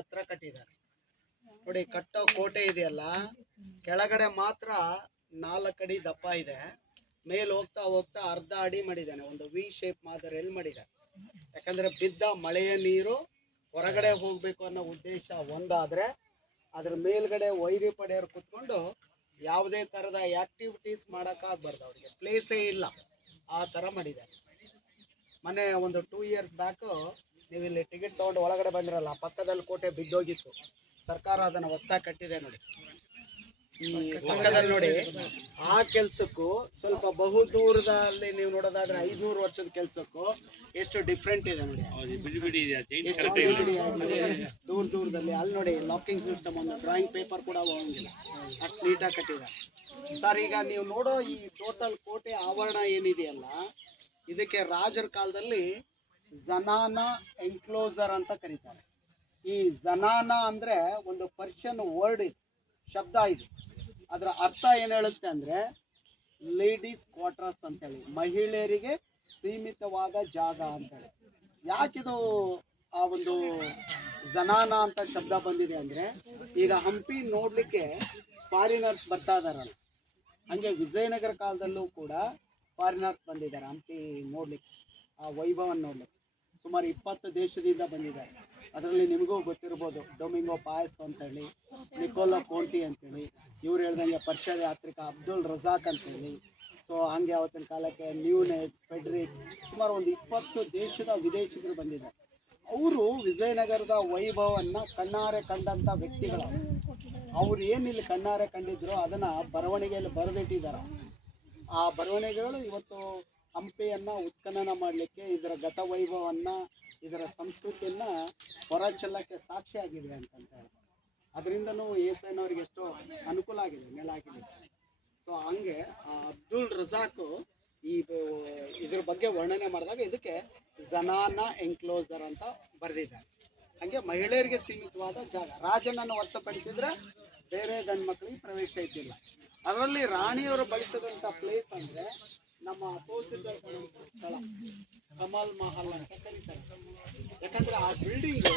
ಎತ್ತರ ಕಟ್ಟಿದ್ದಾರೆ. ನೋಡಿ, ಕಟ್ಟೋ ಕೋಟೆ ಇದೆಯಲ್ಲ, ಕೆಳಗಡೆ ಮಾತ್ರ ನಾಲ್ಕು ಅಡಿ ದಪ್ಪ ಇದೆ. ಮೇಲೆ ಹೋಗ್ತಾ ಹೋಗ್ತಾ ಅರ್ಧ ಅಡಿ ಮಾಡಿದ್ದಾನೆ. ಒಂದು ವಿ ಶೇಪ್ ಮಾದರಿಯಲ್ಲಿ ಮಾಡಿದ್ದಾನೆ. ಯಾಕಂದ್ರೆ ಬಿದ್ದ ಮಳೆಯ ನೀರು ಹೊರಗಡೆ ಹೋಗ್ಬೇಕು ಅನ್ನೋ ಉದ್ದೇಶ ಒಂದಾದ್ರೆ ಅದ್ರ ಮೇಲ್ಗಡೆ ವೈರಿ ಪಡೆಯರು ಕುತ್ಕೊಂಡು ಯಾವುದೇ ತರದ ಆಕ್ಟಿವಿಟೀಸ್ ಮಾಡೋಕ್ಕಾಗಬಾರ್ದು. ಅವ್ರಿಗೆ ಪ್ಲೇಸೇ ಇಲ್ಲ. ಆ ಥರ ಮಾಡಿದ್ದಾರೆ. ಮೊನ್ನೆ ಒಂದು ಟೂ ಇಯರ್ಸ್ ಬ್ಯಾಕು ನೀವು ಇಲ್ಲಿ ಟಿಕೆಟ್ ತೊಗೊಂಡು ಒಳಗಡೆ ಬಂದಿರಲ್ಲ ಪಕ್ಕದಲ್ಲಿ ಕೋಟೆ ಬಿದ್ದೋಗಿತ್ತು. ಸರ್ಕಾರ ಅದನ್ನು ಹೊಸ್ದಾಗಿ ಕಟ್ಟಿದೆ ನೋಡಿ. ಈ ಪಕ್ಕದಲ್ಲಿ ನೋಡಿ ಆ ಕೆಲಸಕ್ಕೂ ಸ್ವಲ್ಪ ಬಹು ದೂರದಲ್ಲಿ ನೀವು ನೋಡೋದಾದ್ರೆ ಐದ್ನೂರು ವರ್ಷದ ಕೆಲಸಕ್ಕೂ ಎಷ್ಟು ಡಿಫ್ರೆಂಟ್ ಇದೆ ನೋಡಿ. ಎಷ್ಟು. ದೂರ ದೂರದಲ್ಲಿ ಅಲ್ಲಿ ನೋಡಿ ಲಾಕಿಂಗ್ ಸಿಸ್ಟಮ್ ಒಂದು ಡ್ರಾಯಿಂಗ್ ಪೇಪರ್ ಕೂಡ ಹೋಗಂಗಿಲ್ಲ. ಅಷ್ಟು ನೀಟಾಗಿ ಕಟ್ಟಿದೆ ಸರ್ ಈಗ ನೀವು ನೋಡೋ ಈ ಟೋಟಲ್ ಕೋಟೆ ಆವರಣ ಏನಿದೆಯಲ್ಲ ಇದಕ್ಕೆ ರಾಜರ ಕಾಲದಲ್ಲಿ ಜನಾನ ಎನ್ಕ್ಲೋಸರ್ ಅಂತ ಕರೀತಾರೆ. ಈ ಜನಾನ ಅಂದ್ರೆ ಒಂದು ಪರ್ಷಿಯನ್ ವರ್ಡ್ ಇದು ಶಬ್ದ ಇದು. ಅದರ ಅರ್ಥ ಏನು ಹೇಳುತ್ತೆ ಅಂದ್ರೆ ಲೇಡೀಸ್ ಕ್ವಾರ್ಟರ್ಸ್ ಅಂತೇಳಿ ಮಹಿಳೆಯರಿಗೆ ಸೀಮಿತವಾದ ಜಾಗ ಅಂತೇಳಿ ಯಾಕಿದು ಆ ಒಂದು ಜನಾನ ಅಂತ ಶಬ್ದ ಬಂದಿದೆ ಅಂದ್ರೆ, ಈಗ ಹಂಪಿ ನೋಡಲಿಕ್ಕೆ ಫಾರಿನರ್ಸ್ ಬರ್ತಾ ಇದಾರಲ್ಲ ಹಾಗೆ ವಿಜಯನಗರ ಕಾಲದಲ್ಲೂ ಕೂಡ ಫಾರಿನರ್ಸ್ ಬಂದಿದ್ದಾರೆ ಹಂಪಿ ನೋಡಲಿಕ್ಕೆ, ಆ ವೈಭವನ ನೋಡ್ಲಿಕ್ಕೆ. ಸುಮಾರು ಇಪ್ಪತ್ತು ದೇಶದಿಂದ ಬಂದಿದ್ದಾರೆ. ಅದರಲ್ಲಿ ನಿಮಗೂ ಗೊತ್ತಿರ್ಬೋದು ಡೊಮಿಂಗೋ ಪಾಯಸ್ ಅಂತೇಳಿ ನಿಕೋಲಾ ಕೋಂಟಿ ಅಂತೇಳಿ, ಇವ್ರು ಹೇಳ್ದಂಗೆ ಪರ್ಷದ ಯಾತ್ರಿಕ ಅಬ್ದುಲ್ ರಜಾಕ್ ಅಂತೇಳಿ. ಸೊ ಹಂಗೆ ಅವತ್ತಿನ ಕಾಲಕ್ಕೆ ನ್ಯೂನೆಸ್, ಫೆಡ್ರಿಕ್, ಸುಮಾರು ಒಂದು ಇಪ್ಪತ್ತು ದೇಶದ ವಿದೇಶಿಗರು ಬಂದಿದ್ದಾರೆ. ಅವರು ವಿಜಯನಗರದ ವೈಭವವನ್ನು ಕಣ್ಣಾರೆ ಕಂಡಂಥ ವ್ಯಕ್ತಿಗಳು. ಅವ್ರು ಏನಿಲ್ಲಿ ಕಣ್ಣಾರೆ ಕಂಡಿದ್ರು ಅದನ್ನು ಬರವಣಿಗೆಯಲ್ಲಿ ಬರೆದಿಟ್ಟಿದ್ದಾರೆ. ಆ ಬರವಣಿಗೆಗಳು ಇವತ್ತು ಹಂಪಿಯನ್ನು ಉತ್ಖನನ ಮಾಡಲಿಕ್ಕೆ ಇದರ ಗತವೈಭವವನ್ನು ಇದರ ಸಂಸ್ಕೃತಿಯನ್ನು ಹೊರಚೆಲ್ಲಕ್ಕೆ ಸಾಕ್ಷಿಯಾಗಿದೆ ಅಂತಂತ ಹೇಳ್ಬೋದು. ಅದರಿಂದನೂ ಏಸೈನವ್ರಿಗೆ ಎಷ್ಟೋ ಅನುಕೂಲ ಆಗಿದೆ ನೆಲಾಗಿದೆ ಸೊ ಹಂಗೆ ಅಬ್ದುಲ್ ರಜಾಕ್ ಈ ಇದ್ರ ಬಗ್ಗೆ ವರ್ಣನೆ ಮಾಡಿದಾಗ ಇದಕ್ಕೆ ಜನಾನ ಎನ್ಕ್ಲೋಸರ್ ಅಂತ ಬರೆದಿದ್ದಾರೆ. ಹಾಗೆ ಮಹಿಳೆಯರಿಗೆ ಸೀಮಿತವಾದ ಜಾಗ. ರಾಜನನ್ನು ಹೊರತುಪಡಿಸಿದ್ರೆ ಬೇರೆ ಗಂಡು ಮಕ್ಕಳಿಗೆ ಪ್ರವೇಶ ಇದ್ದಿಲ್ಲ. ಅದರಲ್ಲಿ ರಾಣಿಯವರು ಬಳಸಿದಂಥ ಪ್ಲೇಸ್ ಅಂದ್ರೆ ನಮ್ಮ ಅಪೋಸಿಟ್ ಸ್ಥಳ ಕಮಲ್ ಮಹಲ್ ಅಂತ. ಕರೀತಾರೆ ಯಾಕಂದ್ರೆ ಆ ಬಿಲ್ಡಿಂಗು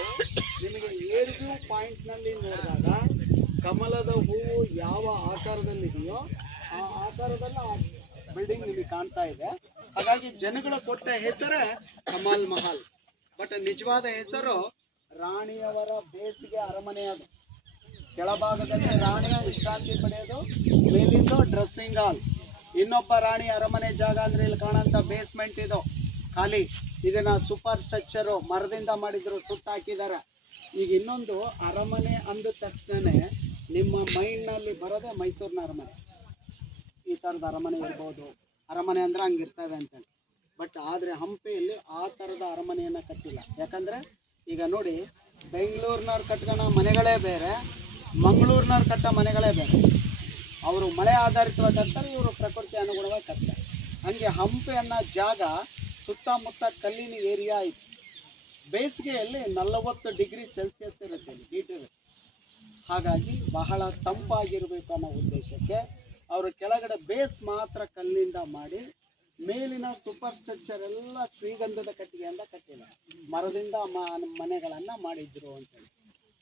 ನಿಮಗೆ ಏರ್ ವ್ಯೂ ಪಾಯಿಂಟ್ನಲ್ಲಿ ನೋಡಿದಾಗ ಕಮಲದ ಹೂವು ಯಾವ ಆಕಾರದಲ್ಲಿದೆಯೋ ಆ ಆಕಾರದಲ್ಲಿ ಆ ಬಿಲ್ಡಿಂಗ್ ನಿಮಗೆ ಕಾಣ್ತಾ ಇದೆ. ಹಾಗಾಗಿ ಜನಗಳ ಕೊಟ್ಟ ಹೆಸರೇ ಕಮಲ್ ಮಹಲ್. ಬಟ್ ನಿಜವಾದ ಹೆಸರು ರಾಣಿಯವರ ಬೇಸಿಗೆ ಅರಮನೆ ಅದು ಕೆಳಭಾಗದಲ್ಲಿ ರಾಣಿಯ ವಿಶ್ರಾಂತಿ ಪಡೆಯೋದು ಮೇಲಿಂದು ಡ್ರೆಸ್ಸಿಂಗ್ ಹಾಲ್ ಇನ್ನೊಬ್ಬ ರಾಣಿ ಅರಮನೆ ಜಾಗ ಅಂದ್ರೆ ಇಲ್ಲಿ ಕಾಣಂತ ಬೇಸ್ಮೆಂಟ್ ಇದು. ಖಾಲಿ ಇದನ್ನ ಸೂಪರ್ ಸ್ಟ್ರಕ್ಚರು ಮರದಿಂದ ಮಾಡಿದ್ರು ಸುತ್ತ ಹಾಕಿದ್ದಾರೆ. ಈಗ ಇನ್ನೊಂದು ಅರಮನೆ ಅಂದ ತಕ್ಷಣನೇ ನಿಮ್ಮ ಮೈಂಡ್ನಲ್ಲಿ ಬರೋದೇ ಮೈಸೂರಿನ ಅರಮನೆ. ಈ ಥರದ ಅರಮನೆ ಇರ್ಬೋದು. ಅರಮನೆ ಅಂದ್ರೆ ಹಂಗಿರ್ತವೆ ಅಂತೇಳಿ. ಬಟ್ ಆದರೆ ಹಂಪಿಯಲ್ಲಿ ಆ ಥರದ ಅರಮನೆಯನ್ನು ಕಟ್ಟಿಲ್ಲ. ಯಾಕಂದರೆ ಈಗ ನೋಡಿ, ಬೆಂಗಳೂರಿನವ್ರು ಕಟ್ಕೊಳೋ ಮನೆಗಳೇ ಬೇರೆ, ಮಂಗಳೂರಿನವ್ರು ಕಟ್ಟೋ ಮನೆಗಳೇ ಬೇರೆ. ಅವರು ಮಳೆ ಆಧಾರಿತವಾಗಿ ಕಟ್ತಾರೆ ಇವರು ಪ್ರಕೃತಿ ಅನುಗುಣವಾಗಿ ಕಟ್ತಾರೆ. ಹಂಗೆ ಹಂಪೆ ಅನ್ನೋ ಜಾಗ ಸುತ್ತಮುತ್ತ ಕಲ್ಲಿನ ಏರಿಯಾ ಇದೆ ಬೇಸಿಗೆಯಲ್ಲಿ ನಲವತ್ತು ಡಿಗ್ರಿ ಸೆಲ್ಸಿಯಸ್ ಇರುತ್ತೆ ಹೀಟ್ ಹಾಗಾಗಿ ಬಹಳ ತಂಪಾಗಿರಬೇಕು ಅನ್ನೋ ಉದ್ದೇಶಕ್ಕೆ ಅವರು ಕೆಳಗಡೆ ಬೇಸ್ ಮಾತ್ರ ಕಲ್ಲಿನಿಂದ ಮಾಡಿ ಮೇಲಿನ ಸೂಪರ್ ಸ್ಟ್ರಕ್ಚರ್ ಎಲ್ಲ ಶ್ರೀಗಂಧದ ಕಟ್ಟಿಗೆಯಿಂದ ಕಟ್ಟಿಲ್ಲ. ಮರದಿಂದ ಮನೆಗಳನ್ನು ಮಾಡಿದ್ರು ಅಂತೇಳಿ.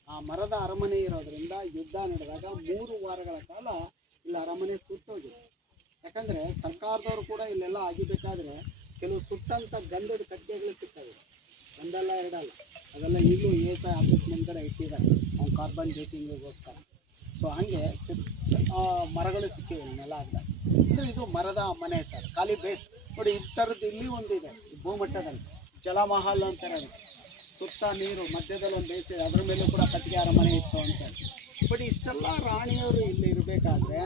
ಆ ಮರದ ಅರಮನೆ ಇರೋದ್ರಿಂದ ಯುದ್ಧ ನಡೆದಾಗ ಮೂರು ವಾರಗಳ ಕಾಲ ಇಲ್ಲಿ, ಅರಮನೆ ಸುಟ್ಟೋಗಿದೆ ಯಾಕಂದ್ರೆ ಸರ್ಕಾರದವರು ಕೂಡ ಇಲ್ಲೆಲ್ಲ ಆಗಿಬೇಕಾದ್ರೆ ಕೆಲವು ಸುಟ್ಟಂತ ಗಂಧದ ಕಟ್ಟಿಗೆಗಳು ಸಿಗ್ತವೆ. ಒಂದಲ್ಲ, ಎರಡಲ್ಲ. ಅದೆಲ್ಲ ಈಗಲೂ ಎ ಎಸ್ ಐ ಆಫೀಸ್ ಮುಂದೆ ಇಟ್ಟಿದ್ದಾರೆ. ಅವ್ನು ಕಾರ್ಬನ್ ಡೇಟಿಂಗಿಗೋಸ್ಕರ. ಸೊ ಹಾಗೆ ಸುತ್ತ ಮರಗಳು ಸಿಕ್ಕಿವೆ ನೆಲ ಆಗ್ದಾಗ ಅಂದ್ರೆ ಇದು ಮರದ ಮನೆ ಸರ್, ಖಾಲಿ ಬೇಸ್. ನೋಡಿ, ಈ ಥರದ್ದು ಇಲ್ಲಿ ಒಂದಿದೆ ಇದೆ ಭೂಮಟ್ಟದಲ್ಲಿ. ಜಲಮಹಲ್ ಅಂತಾರೆ ಸುತ್ತ ನೀರು, ಮಧ್ಯದಲ್ಲಿ ಒಂದು ಬೇಸ್ ಇದೆ. ಅದ್ರ ಮೇಲೂ ಕೂಡ ಕಟ್ಟಿಗೆ ಅರಮನೆ ಇತ್ತು ಅಂತ ಬಟ್ ಇಷ್ಟೆಲ್ಲ ರಾಣಿಯವರು ಇಲ್ಲಿ ಇರಬೇಕಾದ್ರೆ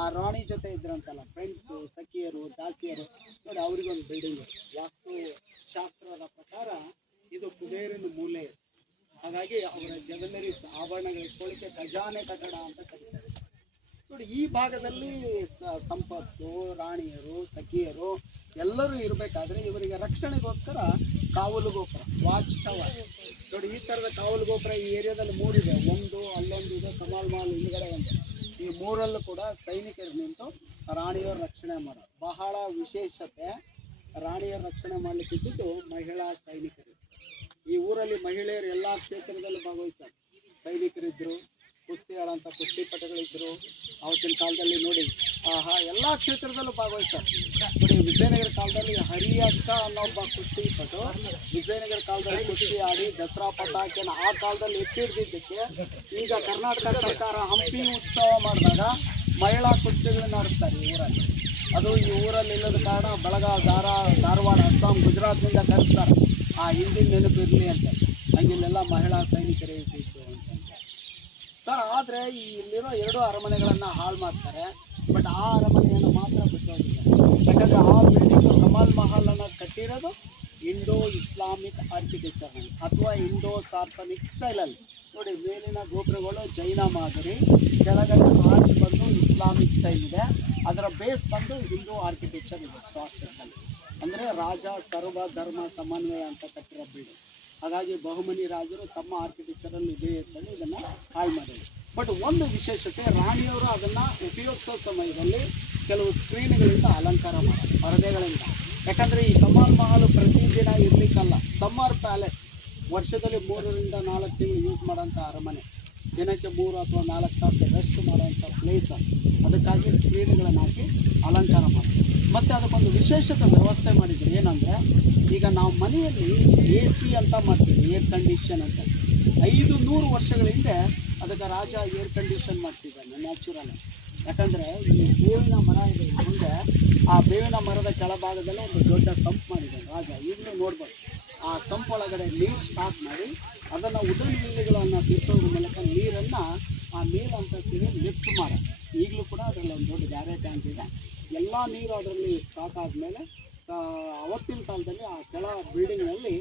ಆ ರಾಣಿ ಜೊತೆ ಇದ್ರಂತಲ್ಲ ಫ್ರೆಂಡ್ಸು ಸಖಿಯರು, ದಾಸಿಯರು, ನೋಡಿ ಅವ್ರಿಗೊಂದು ಬಿಲ್ಡಿಂಗ್ ವಾಸ್ತು ಶಾಸ್ತ್ರದ ಪ್ರಕಾರ ಇದು ಕುಬೇರನ ಮೂಲೆ. ಹಾಗಾಗಿ ಅವರ ಜಗಲರಿ ಆಭರಣಗಳ ಕೊಳಿಕೆ ಖಜಾನೆ ಕಟ್ಟಡ ಅಂತ ಕರೀತಾರೆ. ನೋಡಿ, ಈ ಭಾಗದಲ್ಲಿ ಸಂಪತ್ತು, ರಾಣಿಯರು, ಸಖಿಯರು ಎಲ್ಲರೂ ಇರಬೇಕಾದ್ರೆ ಇವರಿಗೆ ರಕ್ಷಣೆಗೋಸ್ಕರ ಕಾವಲು ವಾಚ್ ಟವರ್ ನೋಡಿ, ಈ ಥರದ ಕಾವಲು ಗೋಪುರ ಈ ಏರಿಯಾದಲ್ಲಿ ಮೂರಿದೆ ಒಂದು, ಅಲ್ಲೊಂದು, ಇದೆ ಕಮಾಲ್ ಮಾಲ್ ಹಿಂದ್ಗಡೆ ಒಂದು. ಈ ಮೂರಲ್ಲೂ ಕೂಡ ಸೈನಿಕರು ನಿಂತು ರಾಣಿಯರ ರಕ್ಷಣೆ ಮಾಡೋದು ಬಹಳ ವಿಶೇಷತೆ ರಾಣಿಯರ ರಕ್ಷಣೆ ಮಾಡಲಿಕ್ಕಿದ್ದು ಮಹಿಳಾ ಸೈನಿಕರು. ಈ ಊರಲ್ಲಿ ಮಹಿಳೆಯರು ಎಲ್ಲ ಕ್ಷೇತ್ರದಲ್ಲೂ ಭಾಗವಹಿಸ್ತಾರೆ. ಸೈನಿಕರಿದ್ದರು ಕುಸ್ತಿ ಆಡೋಂಥ ಕುಸ್ತಿಪಟುಗಳಿದ್ದರು ಅವತ್ತಿನ ಕಾಲದಲ್ಲಿ ನೋಡಿ. ಆಹಾ, ಎಲ್ಲ ಕ್ಷೇತ್ರದಲ್ಲೂ ಭಾಗವಹಿಸ್ತಾರೆ. ನೋಡಿ, ವಿಜಯನಗರ ಕಾಲದಲ್ಲಿ ಹರಿಯಕ್ಕ ಅನ್ನೋ ಒಬ್ಬ ಕುಸ್ತಿಪಟು. ವಿಜಯನಗರ ಕಾಲದಲ್ಲಿ ಕುಸ್ತಿ ಆಡಿ ದಸರಾ ಪಟಾಕಿಯನ್ನು ಆ ಕಾಲದಲ್ಲಿ ಎತ್ತಿಡ್ದಿದ್ದಕ್ಕೆ ಈಗ ಕರ್ನಾಟಕ ಸರ್ಕಾರ ಹಂಪಿ ಉತ್ಸವ ಮಾಡಿದಾಗ ಮಹಿಳಾ ಕುಸ್ತಿಗಳನ್ನ ಆಡಿಸ್ತಾರೆ ಈ ಊರಲ್ಲಿ. ಅದು ಈ ಊರಲ್ಲಿ ಇಲ್ಲದ ಕಾರಣ ಬೆಳಗಾವ ಧಾರ, ಧಾರವಾಡ, ಅಸ್ಸಾಂ, ಗುಜರಾತ್ನಿಂದ ಕರೆಸ್ತಾರೆ. ಆ ಹಿಂದಿನ ನೆನಪಿರಲಿ ಅಂತ. ಹಂಗಿಲ್ಲೆಲ್ಲ ಮಹಿಳಾ ಸೈನಿಕರೇ ಇದ್ದಿತ್ತು ಅಂತಂತ ಸರ್, ಆದರೆ ಈ ಇಲ್ಲಿರೋ ಎರಡು ಅರಮನೆಗಳನ್ನು ಹಾಳು ಮಾಡ್ತಾರೆ. ಬಟ್ ಆ ಅರಮನೆಯನ್ನು ಮಾತ್ರ ಬಿಟ್ಟೋಗಿದೆ. ಯಾಕಂದರೆ ಆ ಬಿಲ್ಡಿಂಗ್ ಕಮಾಲ್ ಮಹಲ್ ಅನ್ನ ಕಟ್ಟಿರೋದು ಇಂಡೋ ಇಸ್ಲಾಮಿಕ್ ಆರ್ಕಿಟೆಕ್ಚರ್ ಅಥವಾ ಇಂಡೋ ಸಾರ್ಸನಿಕ್ ಸ್ಟೈಲಲ್ಲಿ ನೋಡಿ, ಮೇಲಿನ ಗೋಪುರಗಳು ಜೈನ ಮಾದರಿ, ಕೆಳಗಡೆ ಆರ್ಚ್ ಬಂದು ಇಸ್ಲಾಮಿಕ್ ಸ್ಟೈಲ್ ಇದೆ. ಅದರ ಬೇಸ್ ಬಂದು ಹಿಂದೂ ಆರ್ಕಿಟೆಕ್ಚರ್ ಇದೆ ಸ್ಟ್ರಕ್ಚರ್ನಲ್ಲಿ ಅಂದರೆ ರಾಜ, ಸರ್ವ ಧರ್ಮ, ಸಮನ್ವಯ ಅಂತ ಕಟ್ಟಿರೋ ಬಿಲ್ಡಿಂಗ್ ಹಾಗಾಗಿ ಬಹುಮನಿ ರಾಜರು ತಮ್ಮ ಆರ್ಕಿಟೆಕ್ಚರಲ್ಲಿ ಇದೆ ಅಂತೇಳಿ ಇದನ್ನು ಹಾಳು ಮಾಡಿದ್ರು. ಬಟ್ ಒಂದು ವಿಶೇಷತೆ, ರಾಣಿಯವರು ಅದನ್ನು ಉಪಯೋಗಿಸೋ ಸಮಯದಲ್ಲಿ ಕೆಲವು ಸ್ಕ್ರೀನ್ಗಳಿಂದ ಅಲಂಕಾರ ಮಾಡೋದು, ಪರದೆಗಳಿಂದ. ಯಾಕಂದರೆ ಈ ಕಮಾಲ್ ಮಹಲ್ ಪ್ರತಿದಿನ ಇರಲಿಕ್ಕಲ್ಲ. ಸಮ್ಮರ್ ಪ್ಯಾಲೇಸ್ ವರ್ಷದಲ್ಲಿ ಮೂರರಿಂದ ನಾಲ್ಕು ತಿಂಗಳು ಯೂಸ್ ಮಾಡೋಂಥ ಅರಮನೆ. ದಿನಕ್ಕೆ ಮೂರು ಅಥವಾ ನಾಲ್ಕು ತಾಸು ರೆಸ್ಟ್ ಮಾಡೋಂಥ ಪ್ಲೇಸ್ ಅದಕ್ಕಾಗಿ ಸ್ಕ್ರೀನ್ಗಳನ್ನು ಹಾಕಿ ಅಲಂಕಾರ ಮಾಡಿ ಮತ್ತು ಅದಕ್ಕೊಂದು ವಿಶೇಷತೆ ವ್ಯವಸ್ಥೆ ಮಾಡಿದ್ರು ಏನಂದರೆ, ಈಗ ನಾವು ಮನೆಯಲ್ಲಿ ಎ ಸಿ ಅಂತ ಮಾಡ್ತೀವಿ ಏರ್ ಕಂಡೀಷನ್ ಅಂತ. ಐದು ನೂರು ವರ್ಷಗಳ ಹಿಂದೆ ಅದಕ್ಕೆ ರಾಜ ಏರ್ ಕಂಡೀಷನ್ ಮಾಡಿಸಿದ್ದಾನೆ ನ್ಯಾಚುರಲ್ ಯಾಕಂದರೆ ಈ ಬೇವಿನ ಮರ ಇದೆ ಮುಂದೆ, ಆ ಬೇವಿನ ಮರದ ಕೆಳಭಾಗದಲ್ಲೇ ಒಂದು ದೊಡ್ಡ ಸಂಪ್ ಮಾಡಿದ್ದಾನೆ ರಾಜ. ಈಗಲೂ ನೋಡ್ಬೋದು. ಆ ಸಂಪ್ ಒಳಗಡೆ ನೀರು ಸ್ಟಾಕ್ ಮಾಡಿ, ಅದನ್ನು ಉಡನ್ ವೀಲ್ಗಳನ್ನು ತಿರ್ಸೋದ್ರ ಮೂಲಕ ನೀರನ್ನು ಆ ನೀರು ಅಂತಸ್ತಿಗೆ ಲಿಫ್ಟ್ ಮಾಡ ಈಗಲೂ ಕೂಡ ಅದರಲ್ಲಿ ಒಂದು ದೊಡ್ಡ ಬ್ಯಾರೆ ಟ್ಯಾಂಕ್ ಇದೆ. ಎಲ್ಲ ನೀರು ಅದರಲ್ಲಿ ಸ್ಟಾಕ್ ಆದಮೇಲೆ ಅವತ್ತಿನ ಕಾಲದಲ್ಲಿ ಆ ಕೆಳ ಬಿಲ್ಡಿಂಗ್ನಲ್ಲಿ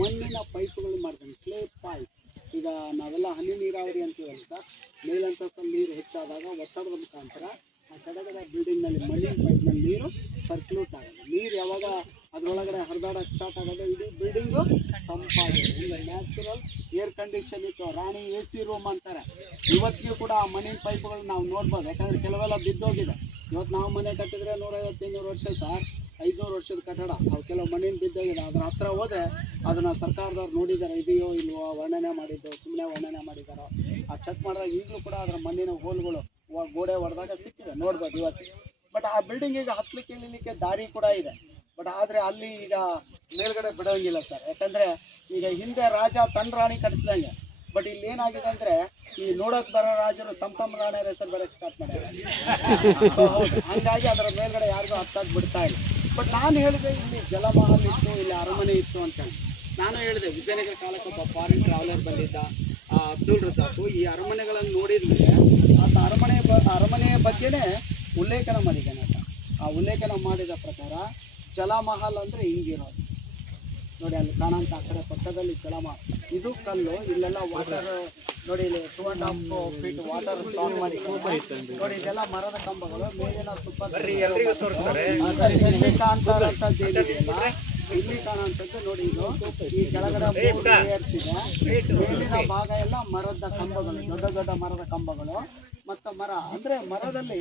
ಮಣ್ಣಿನ ಪೈಪ್ಗಳು ಮಾಡ್ತೀನಿ ಕ್ಲೇ ಪೈಪ್ ಈಗ ನಾವೆಲ್ಲ ಹನಿ ನೀರಾವರಿ ಅಂತೀವಲ್ಲ ಸರ್? ಮೇಲಂತಸ್ತಲ್ಲಿ ನೀರು ಹೆಚ್ಚಾದಾಗ ಒತ್ತಡದ ಮುಖಾಂತರ ಆ ಕೆಳಗಡೆ ಬಿಲ್ಡಿಂಗ್ನಲ್ಲಿ ಮಣ್ಣಿನ ಪೈಪ್ನಲ್ಲಿ ನೀರು ಸರ್ಕ್ಯೂಟ್ ಆಗೋದು. ನೀರು ಯಾವಾಗ ಅದರೊಳಗಡೆ ಹರಿದಾಡಕ್ಕೆ ಸ್ಟಾರ್ಟ್ ಆಗೋದು. ಇಡೀ ಬಿಲ್ಡಿಂಗು ತಂಪಾಗಿದೆ. ಈಗ ನ್ಯಾಚುರಲ್ ಏರ್ ಕಂಡೀಷನ್ ಇತ್ತು. ರಾಣಿ ಎ ಸಿ ರೂಮ್ ಅಂತಾರೆ. ಇವತ್ತಿಗೂ ಕೂಡ ಆ ಮಣ್ಣಿನ ಪೈಪ್ಗಳು ನಾವು ನೋಡ್ಬೋದು. ಯಾಕಂದರೆ ಕೆಲವೆಲ್ಲ ಬಿದ್ದೋಗಿದೆ. ಇವತ್ತು ನಾವು ಮನೆ ಕಟ್ಟಿದ್ರೆ ನೂರೈವತ್ತು, ಇನ್ನೂರು ವರ್ಷ ಸರ್ ಐದುನೂರು ವರ್ಷದ ಕಟ್ಟಡ. ಅವು ಕೆಲವು ಮಣ್ಣಿನ ಬಿದ್ದೋಗಿದೆ. ಅದ್ರ ಹತ್ರ ಹೋದರೆ ಅದನ್ನು ಸರ್ಕಾರದವ್ರು ನೋಡಿದ್ದಾರೆ ಇದೆಯೋ ಇಲ್ವೋ ವರ್ಣನೆ ಮಾಡಿದ್ದು ಸುಮ್ಮನೆ ವರ್ಣನೆ ಮಾಡಿದ್ದಾರೋ ಆ ಚೆಕ್ ಮಾಡಿದಾಗ ಈಗಲೂ ಕೂಡ ಅದರ ಮಣ್ಣಿನ ಹೋಲ್ಗಳು ಗೋಡೆ ಹೊಡೆದಾಗ ಸಿಕ್ಕಿದೆ ನೋಡ್ಬೋದು ಇವತ್ತು. ಬಟ್ ಆ ಬಿಲ್ಡಿಂಗಿಗೆ ಹತ್ತಲಿಕ್ಕೆ ಇಳಿಲಿಕ್ಕೆ ದಾರಿ ಕೂಡ ಇದೆ. ಬಟ್ ಆದರೆ ಅಲ್ಲಿ ಈಗ ಮೇಲ್ಗಡೆ ಬಿಡೋಂಗಿಲ್ಲ ಸರ್ ಯಾಕಂದರೆ ಈಗ ಹಿಂದೆ ರಾಜ ತನ್ನ ರಾಣಿ ಕಟ್ಸ್ದಂಗೆ. ಬಟ್ ಇಲ್ಲಿ ಏನಾಗಿದೆ ಅಂದರೆ ಈ ನೋಡೋಕೆ ಬರೋ ರಾಜರು ತಮ್ಮ ತಮ್ಮ ರಾಣಿಯರ ಹೆಸರು ಬರೋಕ್ಕೆ ಸ್ಟಾರ್ಟ್ ಮಾಡ್ಯಾರ. ಹಾಗಾಗಿ ಅದರ ಮೇಲ್ಗಡೆ ಯಾರಿಗೂ ಹತ್ತಾಗಿ ಬಿಡ್ತಾ ಇಲ್ಲ. ಬಟ್ ನಾನು ಹೇಳಿದೆ ಇಲ್ಲಿ ಜಲಮಹಲ್ ಇತ್ತು, ಇಲ್ಲಿ ಅರಮನೆ ಇತ್ತು ಅಂತ ಹೇಳಿ. ನಾನು ಹೇಳಿದೆ, ವಿಜಯನಗರ ಕಾಲಕ್ಕೆ ಒಬ್ಬ ಫಾರಿನ್ ಟ್ರಾವೆಲರ್ ಬಂದಿದ್ದ, ಆ, ಅಬ್ದುಲ್ ರಜಾಕು. ಈ ಅರಮನೆಗಳನ್ನು ನೋಡಿದ ಆತ ಅರಮನೆ ಅರಮನೆಯ ಬಗ್ಗೆನೇ ಉಲ್ಲೇಖನ ಮಾಡಿದ್ದಾನೆ ಆ ಉಲ್ಲೇಖನ ಮಾಡಿದ ಪ್ರಕಾರ ಜಲಮಹಲ್ ಅಂದರೆ ಹಿಂಗಿರೋದು. ನೋಡಿ ಅಲ್ಲಿ ಕಾಣಂತ ಆ ಕಡೆ ಪಕ್ಕದಲ್ಲಿ ಜಲಮಹಲ್. ಇದು ಕಲ್ಲು ಇಲ್ಲೆಲ್ಲ ವಾಟರ್ ನೋಡಿ ಇಲ್ಲಿ two and half feet water stock ಮಾಡಿ. ನೋಡಿ ಇದೆಲ್ಲ ಮರದ ಕಂಬಗಳು ಮೇಲಿನ ಸೂಪರ್ ಇಲ್ಲಿ ಏನಿದೆಯಲ್ಲ ಇಲ್ಲಿ ಕಾಣುವಂಥದ್ದು ನೋಡಿ ಇದು. ಈ ಕೆಳಗಡೆ ಮೂರು layers ಇದೆ. ಮೇಲಿನ ಭಾಗ ಎಲ್ಲ ಮರದ ಕಂಬಗಳು ದೊಡ್ಡ ದೊಡ್ಡ ಮರದ ಕಂಬಗಳು. ಮತ್ತು ಮರ, ಅಂದ್ರೆ ಮರದಲ್ಲಿ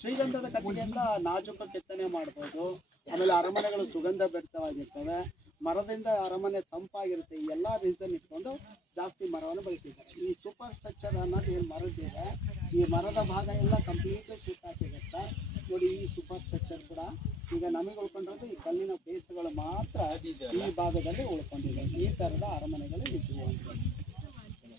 ಶ್ರೀಗಂಧದ ಕಟ್ಟಿಗೆಯಿಂದ ನಾಜುಕ ಕೆತ್ತನೆ ಮಾಡ್ಬೋದು. ಆಮೇಲೆ ಅರಮನೆಗಳು ಸುಗಂಧ ಭರಿತವಾಗಿರ್ತವೆ ಮರದಿಂದ ಅರಮನೆ ತಂಪಾಗಿರುತ್ತೆ. ಈ ಎಲ್ಲ ರೀಸನ್ ಇಟ್ಕೊಂಡು ಜಾಸ್ತಿ ಮರವನ್ನು ಬಳಸಿದ್ದಾರೆ. ಈ ಸೂಪರ್ ಸ್ಟ್ರಕ್ಚರ್ ಅನ್ನೋದು ಏನು ಮರದಿದೆ ಈ ಮರದ ಭಾಗ ಎಲ್ಲ ಕಂಪ್ಲೀಟ್ ಸೂಟ್ ಹಾಕಿರುತ್ತೆ ನೋಡಿ, ಈ ಸೂಪರ್ ಸ್ಟ್ರಕ್ಚರ್ ಕೂಡ ಈಗ ನಮಗೆ ಉಳ್ಕೊಂಡಿರೋದು ಈ ಕಲ್ಲಿನ ಬೇಸ್ಗಳು ಮಾತ್ರ ಈ ಭಾಗದಲ್ಲಿ ಉಳ್ಕೊಂಡಿದೆ. ಈ ಥರದ ಅರಮನೆಗಳು ಇದ್ದವು ಅಂತ.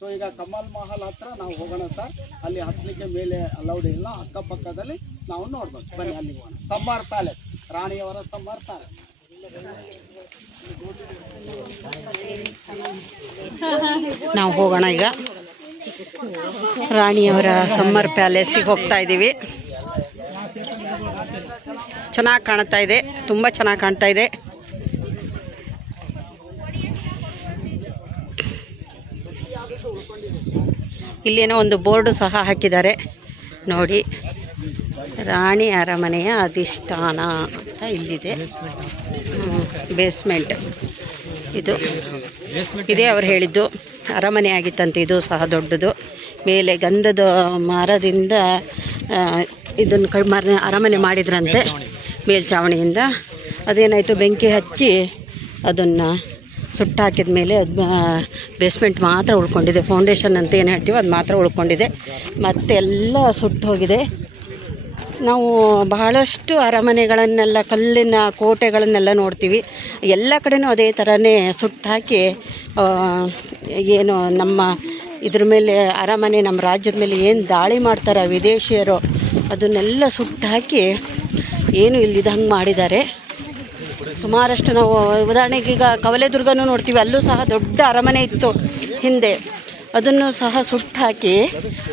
ಸೊ ಈಗ ಕಮಲ್ ಮಹಲ್ ಹತ್ರ ನಾವು ಹೋಗೋಣ ಸರ್. ಅಲ್ಲಿ ಹತ್ತಲಿಕ್ಕೆ ಮೇಲೆ ಅಲೌಡ್ ಇಲ್ಲ. ಅಕ್ಕಪಕ್ಕದಲ್ಲಿ ನಾವು ನೋಡ್ಬೋದು. ಬನ್ನಿ, ಅಲ್ಲಿ ಹೋಗೋಣ. ಸಂಬಾರ್ ಪ್ಯಾಲೇಸ್ ರಾಣಿಯವರ ಸಂಬಾರ್ ಪ್ಯಾಲೇಸ್ ನಾವು ಹೋಗೋಣ ಈಗ. ರಾಣಿಯವರ ಸಮ್ಮರ್ ಪ್ಯಾಲೇಸಿಗೆ ಹೋಗ್ತಾ ಇದ್ದೀವಿ. ಚೆನ್ನಾಗಿ ಕಾಣ್ತಾ ಇದೆ. ತುಂಬ ಚೆನ್ನಾಗಿ ಕಾಣ್ತಾ ಇದೆ. ಇಲ್ಲೇನೋ ಒಂದು ಬೋರ್ಡು ಸಹ ಹಾಕಿದ್ದಾರೆ. ನೋಡಿ, ರಾಣಿ ಅರಮನೆಯ ಅಧಿಷ್ಠಾನ ಅಂತ ಇಲ್ಲಿದೆ. ಬೇಸ್ಮೆಂಟ್ ಇದು. ಇದೇ ಅವ್ರು ಹೇಳಿದ್ದು. ಅರಮನೆ ಆಗಿತ್ತಂತೆ, ಇದು ಸಹ ದೊಡ್ಡದು. ಮೇಲೆ ಗಂಧದ ಮರದಿಂದ ಇದನ್ನು ಕ ಮರ, ಅರಮನೆ ಮಾಡಿದ್ರಂತೆ. ಮೇಲ್ಛಾವಣಿಯಿಂದ ಅದೇನಾಯಿತು, ಬೆಂಕಿ ಹಚ್ಚಿ ಅದನ್ನು ಸುಟ್ಟು ಹಾಕಿದ ಮೇಲೆ ಅದು ಬೇಸ್ಮೆಂಟ್ ಮಾತ್ರ ಉಳ್ಕೊಂಡಿದೆ. ಫೌಂಡೇಶನ್ ಅಂತ ಏನು ಹೇಳ್ತೀವೋ ಅದು ಮಾತ್ರ ಉಳ್ಕೊಂಡಿದೆ. ಮತ್ತೆಲ್ಲ ಸುಟ್ಟು ಹೋಗಿದೆ. ನಾವು ಬಹಳಷ್ಟು ಅರಮನೆಗಳನ್ನೆಲ್ಲ, ಕಲ್ಲಿನ ಕೋಟೆಗಳನ್ನೆಲ್ಲ ನೋಡ್ತೀವಿ. ಎಲ್ಲ ಕಡೆನೂ ಅದೇ ಥರನೇ ಸುಟ್ಟು ಹಾಕಿ ಏನು ನಮ್ಮ ಇದ್ರ ಮೇಲೆ, ಅರಮನೆ ನಮ್ಮ ರಾಜ್ಯದ ಮೇಲೆ ಏನು ದಾಳಿ ಮಾಡ್ತಾರೆ ವಿದೇಶಿಯರು, ಅದನ್ನೆಲ್ಲ ಸುಟ್ಟು ಹಾಕಿ, ಏನು ಇಲ್ಲಿದ್ದಂಗೆ ಮಾಡಿದ್ದಾರೆ. ಸುಮಾರಷ್ಟು ನಾವು ಉದಾಹರಣೆಗೆ ಈಗ ಕವಲೆದುರ್ಗನೂ ನೋಡ್ತೀವಿ, ಅಲ್ಲೂ ಸಹ ದೊಡ್ಡ ಅರಮನೆ ಇತ್ತು ಹಿಂದೆ. ಅದನ್ನು ಸಹ ಸುಟ್ಟು ಹಾಕಿ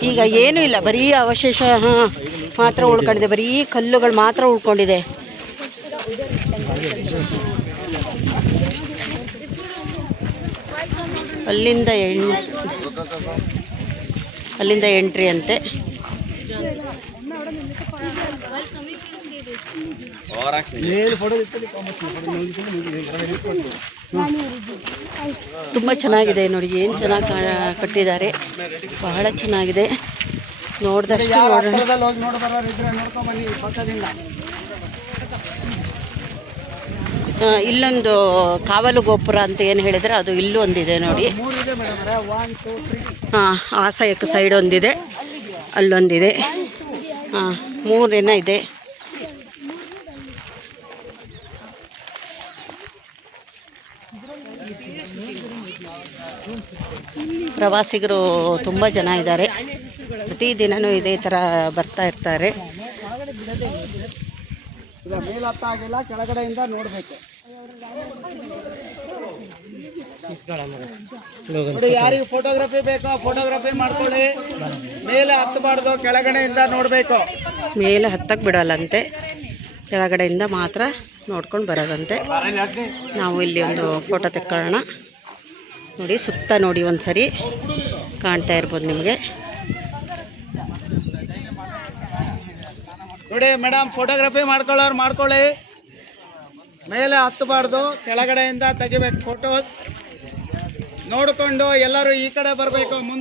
ಈಗ ಏನೂ ಇಲ್ಲ, ಬರೀ ಅವಶೇಷ ಮಾತ್ರ ಉಳ್ಕೊಂಡಿದೆ, ಬರೀ ಕಲ್ಲುಗಳು ಮಾತ್ರ ಉಳ್ಕೊಂಡಿದೆ. ಅಲ್ಲಿಂದ ಎಂಟ್ರಿ ಅಲ್ಲಿಂದ ಎಂಟ್ರಿ ಅಂತೆ. ತುಂಬ ಚೆನ್ನಾಗಿದೆ ನೋಡಿ ಏನು ಚೆನ್ನಾಗಿ ಕಟ್ಟಿದ್ದಾರೆ. ಬಹಳ ಚೆನ್ನಾಗಿದೆ. ನೋಡಿದಷ್ಟು ನೋಡೋಣ. ಇಲ್ಲೊಂದು ಕಾವಲು ಗೋಪುರ ಅಂತ ಏನು ಹೇಳಿದರೆ ಅದು ಇಲ್ಲೂ ಒಂದಿದೆ ನೋಡಿ. ಹಾಂ ಆ ಸೈಕ್ ಸೈಡ್ ಒಂದಿದೆ ಅಲ್ಲೊಂದಿದೆ. ಹಾಂ ಮೂರೇನ ಇದೆ. ಪ್ರವಾಸಿಗರು ತುಂಬ ಜನ ಇದ್ದಾರೆ. ಪ್ರತಿದಿನವೂ ಇದೇ ಥರ ಬರ್ತಾ ಇರ್ತಾರೆ. ಈಗ ಮೇಲ್ ಹತ್ತಾಗಿಲ್ಲ ಕೆಳಗಡೆಯಿಂದ ನೋಡ್ಬೇಕು. ನೋಡಿ ಯಾರಿಗೆ ಫೋಟೋಗ್ರಫಿ ಬೇಕೋ ಫೋಟೋಗ್ರಫಿ ಮಾಡ್ಕೊಳ್ಳಿ. ಮೇಲೆ ಹತ್ತಬಾರ್ದು ಕೆಳಗಡೆಯಿಂದ ನೋಡಬೇಕು. ಮೇಲೆ ಹತ್ತಕ್ಕೆ ಬಿಡಲ್ಲಂತೆ. ಕೆಳಗಡೆಯಿಂದ ಮಾತ್ರ ನೋಡ್ಕೊಂಡು ಬರೋದಂತೆ. ನಾವು ಇಲ್ಲಿ ಒಂದು ಫೋಟೋ ತೆಕ್ಕೊಳ್ಳೋಣ. ನೋಡಿ, ಸುತ್ತ ನೋಡಿ ಒಂದು ಸರಿ ಕಾಣ್ತಾ ಇರ್ಬೋದು ನಿಮಗೆ. ನೋಡಿ ಮೇಡಮ್ ಫೋಟೋಗ್ರಫಿ ಮಾಡ್ಕೊಳ್ಳೋರು ಮಾಡ್ಕೊಳ್ಳಿ. ಮೇಲೆ ಹತ್ತಬಾರ್ದು, ಕೆಳಗಡೆಯಿಂದ ತೆಗಿಬೇಕು ಫೋಟೋಸ್ ನೋಡಿಕೊಂಡು ಎಲ್ಲರೂ ಈ ಕಡೆ ಬರಬೇಕು